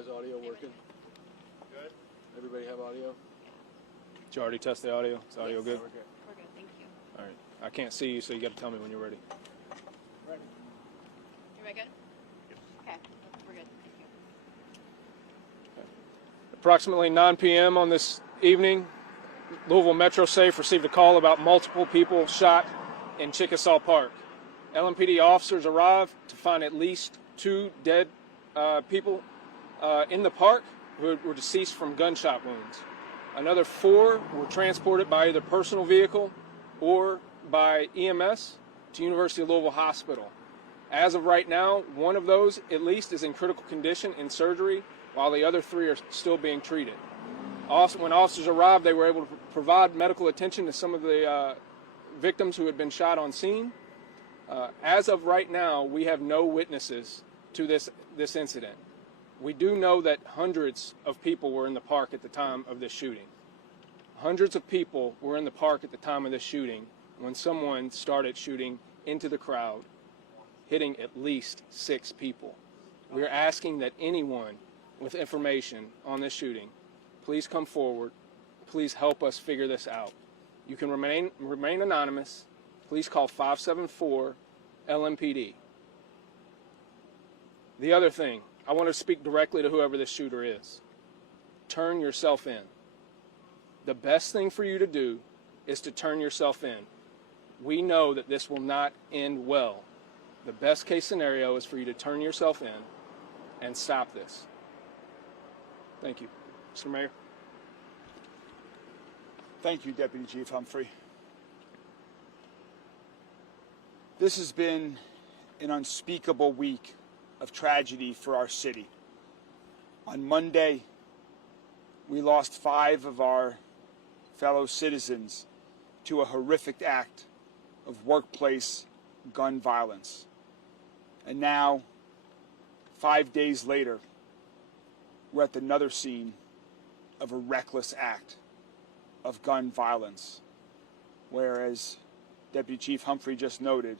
guys' audio working? Good. Everybody have audio? Did you already test the audio? Is the audio good? We're good, thank you. All right. I can't see you, so you got to tell me when you're ready. Ready. Everybody good? Yes. Okay, we're good, thank you. Approximately 9 p.m. on this evening, Louisville Metro Safe received a call about multiple people shot in Chickasaw Park. LMPD officers arrived to find at least 2 dead people in the park who were deceased from gunshot wounds. Another 4 were transported by either personal vehicle or by EMS to University of Louisville Hospital. As of right now, 1 of those at least is in critical condition in surgery, while the other 3 are still being treated. Also, when officers arrived, they were able to provide medical attention to some of the victims who had been shot on scene. As of right now, we have no witnesses to this incident. We do know that hundreds of people were in the park at the time of this shooting. Hundreds of people were in the park at the time of this shooting when someone started shooting into the crowd, hitting at least 6 people. We are asking that anyone with information on this shooting, please come forward. Please help us figure this out. You can remain anonymous. Please call 574 LMPD. The other thing, I want to speak directly to whoever this shooter is. Turn yourself in. The best thing for you to do is to turn yourself in. We know that this will not end well. The best case scenario is for you to turn yourself in and stop this. Thank you. Mr. Mayor. Thank you, Deputy Chief Humphrey. This has been an unspeakable week of tragedy for our city. On Monday, we lost 5 of our fellow citizens to a horrific act of workplace gun violence. And now, 5 days later, we're at another scene of a reckless act of gun violence, whereas Deputy Chief Humphrey just noted,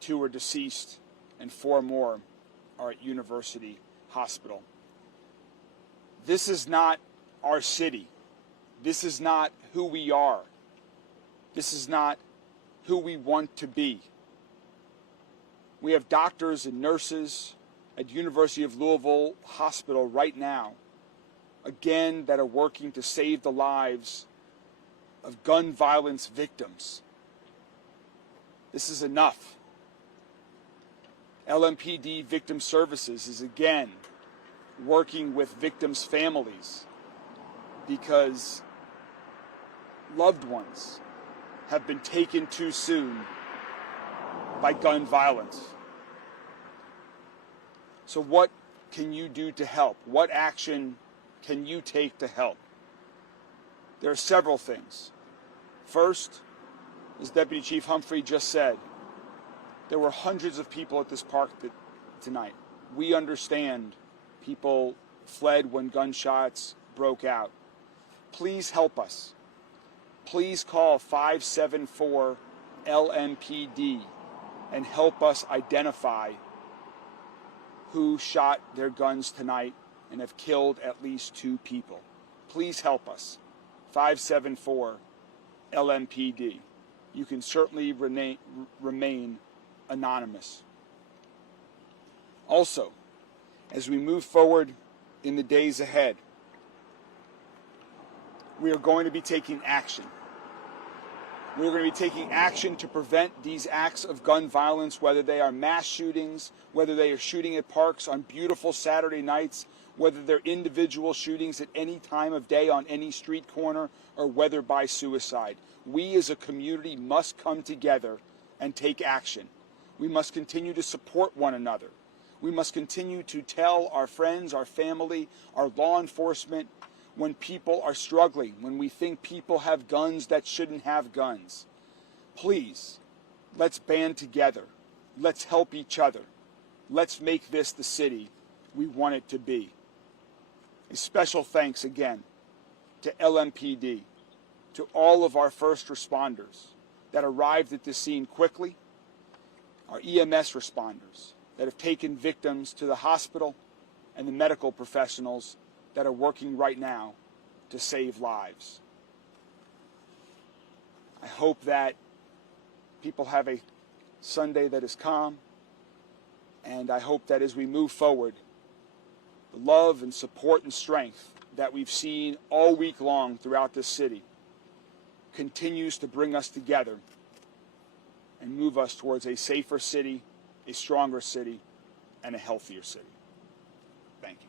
2 are deceased and 4 more are at University Hospital. This is not our city. This is not who we are. This is not who we want to be. We have doctors and nurses at University of Louisville Hospital right now, again, that are working to save the lives of gun violence victims. This is enough. LMPD Victim Services is again working with victims' families because loved ones have been taken too soon by gun violence. So what can you do to help? What action can you take to help? There are several things. First, as Deputy Chief Humphrey just said, there were hundreds of people at this park tonight. We understand people fled when gunshots broke out. Please help us. Please call 574 LMPD and help us identify who shot their guns tonight and have killed at least 2 people. Please help us. 574 LMPD. You can certainly remain anonymous. Also, as we move forward in the days ahead, we are going to be taking action. We are going to be taking action to prevent these acts of gun violence, whether they are mass shootings, whether they are shooting at parks on beautiful Saturday nights, whether they're individual shootings at any time of day on any street corner, or whether by suicide. We as a community must come together and take action. We must continue to support one another. We must continue to tell our friends, our family, our law enforcement when people are struggling, when we think people have guns that shouldn't have guns. Please, let's band together. Let's help each other. Let's make this the city we want it to be. A special thanks again to LMPD, to all of our first responders that arrived at the scene quickly, our EMS responders that have taken victims to the hospital, and the medical professionals that are working right now to save lives. I hope that people have a Sunday that is calm, and I hope that as we move forward, the love and support and strength that we've seen all week long throughout this city continues to bring us together and move us towards a safer city, a stronger city, and a healthier city. Thank you.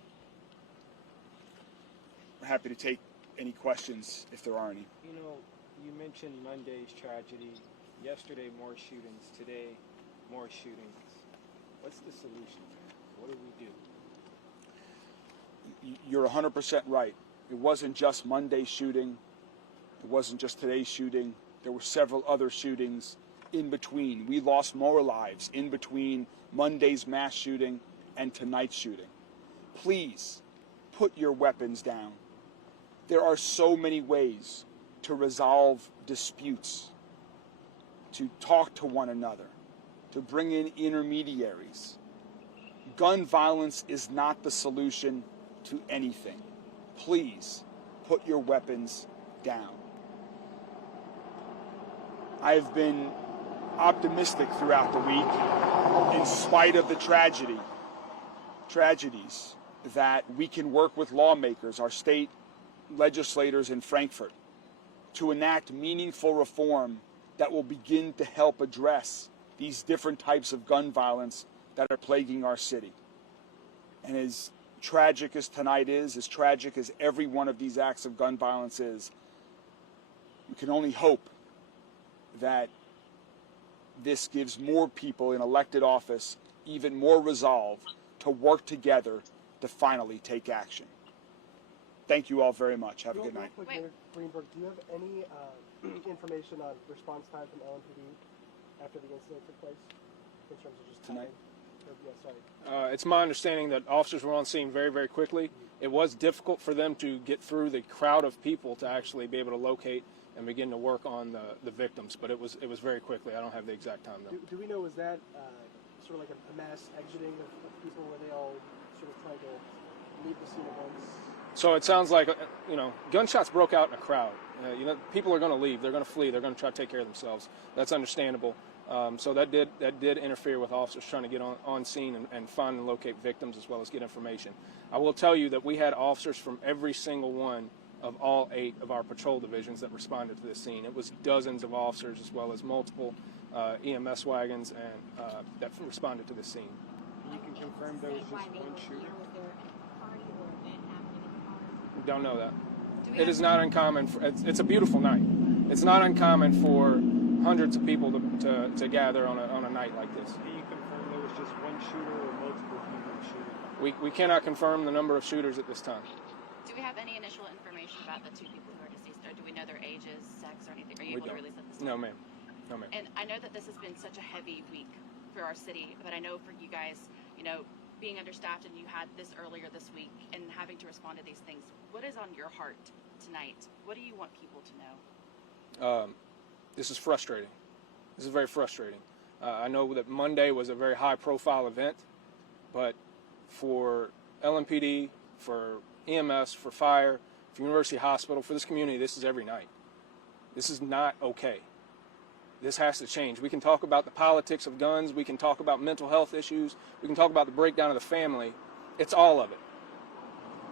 I'm happy to take any questions if there are any. You know, you mentioned Monday's tragedy. Yesterday, more shootings. Today, more shootings. What's the solution? What do we do? You're 100% right. It wasn't just Monday's shooting. It wasn't just today's shooting. There were several other shootings in between. We lost more lives in between Monday's mass shooting and tonight's shooting. Please put your weapons down. There are so many ways to resolve disputes, to talk to one another, to bring in intermediaries. Gun violence is not the solution to anything. Please put your weapons down. I've been optimistic throughout the week in spite of the tragedies that we can work with lawmakers, our state legislators in Frankfurt, to enact meaningful reform that will begin to help address these different types of gun violence that are plaguing our city. And as tragic as tonight is, as tragic as every one of these acts of gun violence is, we can only hope that this gives more people in elected office even more resolve to work together to finally take action. Thank you all very much. Have a good night. Real quick, Mayor Greenberg, do you have any information on response time from LMPD after the incident took place in terms of just Tonight? It's my understanding that officers were on scene very, very quickly. It was difficult for them to get through the crowd of people to actually be able to locate and begin to work on the victims, but it was very quickly. I don't have the exact time though. Do we know, was that sort of like a mass exiting of people? Were they all sort of trying to leave the scene at once? So it sounds like, gunshots broke out in a crowd. People are going to leave. They're going to flee. They're going to try to take care of themselves. That's understandable. So that did interfere with officers trying to get on scene and find and locate victims as well as get information. I will tell you that we had officers from every single one of all 8 of our patrol divisions that responded to this scene. It was dozens of officers as well as multiple EMS wagons and that responded to this scene. You can confirm there was just one shooter? Don't know that. It is not uncommon. It's a beautiful night. It's not uncommon for hundreds of people to gather on a night like this. Can you confirm there was just one shooter or multiple people shooting? We cannot confirm the number of shooters at this time. Do we have any initial information about the 2 people who are deceased, or do we know their ages, sex, or anything? Are you able to release that this time? No, ma'am. No, ma'am. And I know that this has been such a heavy week for our city, but I know for you guys, being understaffed, and you had this earlier this week, and having to respond to these things, what is on your heart tonight? What do you want people to know? This is frustrating. This is very frustrating. I know that Monday was a very high-profile event, but for LMPD, for EMS, for fire, for University Hospital, for this community, this is every night. This is not okay. This has to change. We can talk about the politics of guns. We can talk about mental health issues. We can talk about the breakdown of the family. It's all of it.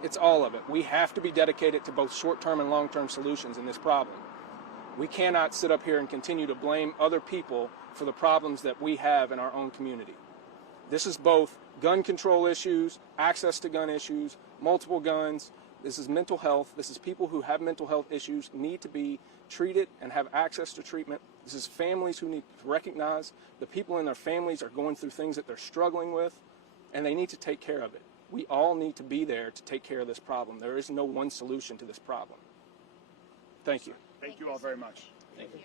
It's all of it. We have to be dedicated to both short-term and long-term solutions in this problem. We cannot sit up here and continue to blame other people for the problems that we have in our own community. This is both gun control issues, access to gun issues, multiple guns. This is mental health. This is people who have mental health issues need to be treated and have access to treatment. This is families who need to recognize the people in their families are going through things that they're struggling with, and they need to take care of it. We all need to be there to take care of this problem. There is no one solution to this problem. Thank you. Thank you all very much. Thank you.